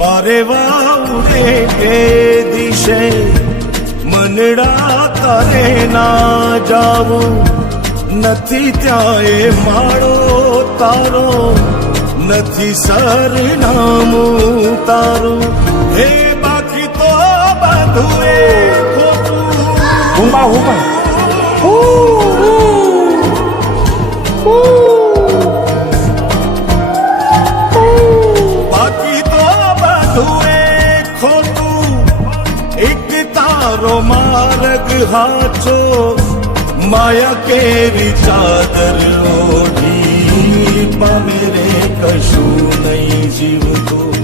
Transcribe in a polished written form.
પારેવા ઉડે કે દિશે મનડા તારે ના જાવું નથી ત્યાં એ માળો તારો નથી સરનામું તારું હે બાકી તો બધું એ ખોટું બાકી તો બધું એ ખોટું એક તારો માર્ગ હાચો માયા કેરી ચાદર ઓઢી પામે રે કશું નહીં જીવતું